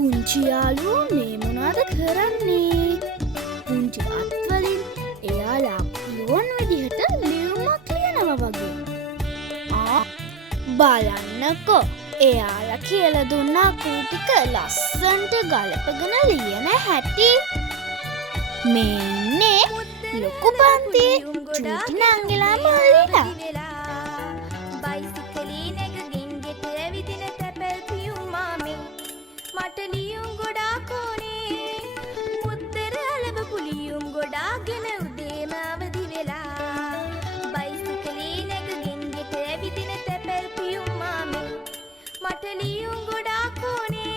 පුංචි යාළුවෝ මේ මොනවද කරන්නේ? පුංචි අත්වලින් එයාලා පුළුවන් විදිහට ලියුමක් ලියනවා වගේ. බලන්නකෝ. එයාලා කියලා දුන්න අකුරු ටික ලස්සනට ගලපගෙන ලියන හැටි. මෙන්නේ ලොකු පන්තියේ චූටි නංගිලා මල්ලිලා. බයිසිකලේ නැගගෙන ගෙට ඇවිදින තැපැල් පියුම් මාමේ මට ලියුම් ගොඩාක් ඕනේ. මුද්දර අලවපු ලියුම් ගොඩාක්ගෙන උදේම අවදි වෙලා. බයිසිකලේ නැගගෙන ගෙට ඇවිදින තැපැල් පියුම් මාමේ මට ලියුම් ගොඩාක් ඕනේ.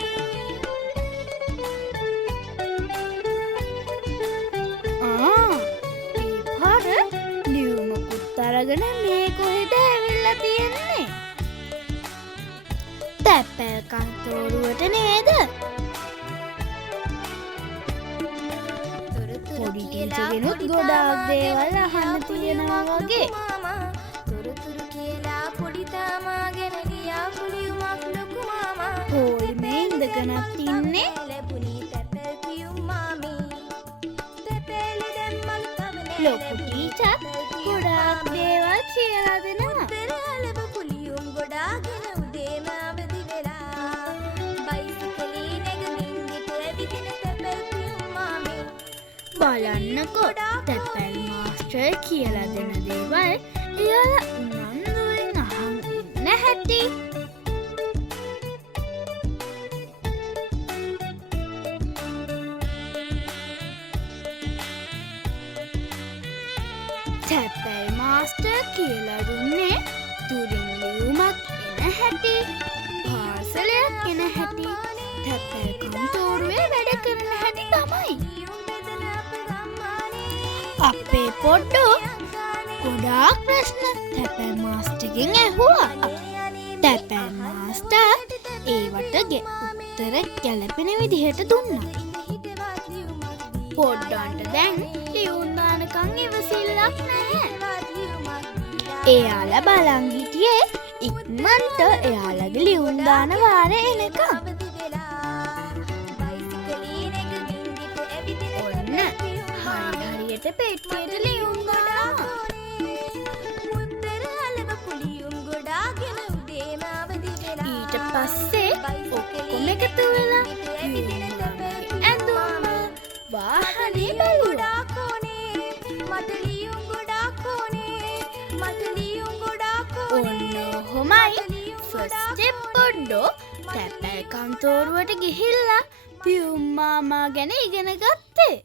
අරගෙන මේ කොහෙද ඇවිල්ලා තියෙන්නේ? තැපැල් කන්තෝරුවට නේද? පොඩි ටීචර්ගෙනුත් ගොඩාක් දේවල් අහන්න තියෙනවා වගේ. තොරතුරු කියලා පොඩි තාමා ගැන ගියා කුලියුමක් ලොකු මාමා. පොලිමේ ඉඳගෙනත් ඉන්නේ. ලැබුණී තැපැල් පියුම් මාමේ. තැපැල් දැම්මල් කවනේ. ලොකු ටීචර් ගොඩාක් දේවල් කියලා දෙනවා. පෙරලව පුලියුම් ගොඩාගෙන උදේම අවදි වෙලා. බයිසිකලේ නැගමින් ගෙට ඇවිදින තැපැල් පියුම් මාමේ. බලන්නකෝ තැපැල් මාස්ටර් කියලා දෙන දේවල් එයාලා උනන්දුවෙන් අහන් ඉන්න හැටි. තැපැල් මාස්ටර් කියලා දුන්නේ දුරින් ලියුමක් එන හැටි, පාර්සලයක් එන හැටි, තැපැල් කන්තෝරුවේ වැඩ කරන හැටි තමයි. අපේ පොඩ්ඩෝ ගොඩාක් ප්‍රශ්න තැපැල් මාස්ටර්ගෙන් ඇහුවා. තැපැල් මාස්ටර් ඒවට උත්තර ගැලපෙන විදිහට දුන්නා. පොඩ්ඩන්ට දැන් ලියුම් දානකම් ඉවසිල්ලක් නැහැ. එයාලා බලන් හිටියේ ඉක්මනට එයාලගේ ලියුම් දාන වාරය එනකම්. ඔන්න හරියට පෙට්ටියට ලියුම් දානවා. ඊට පස්සේ ඔක්කොම එකතු වෙලා ඇඳුම වාහනේ බැලුවා. ඔන්න ඔහොමයි ෆස්ට් ස්ටෙප් පොඩ්ඩෝ තැපැල් කන්තෝරුවට ගිහිල්ලා පියුම් මාමා ගැන ඉගෙන ගත්තේ.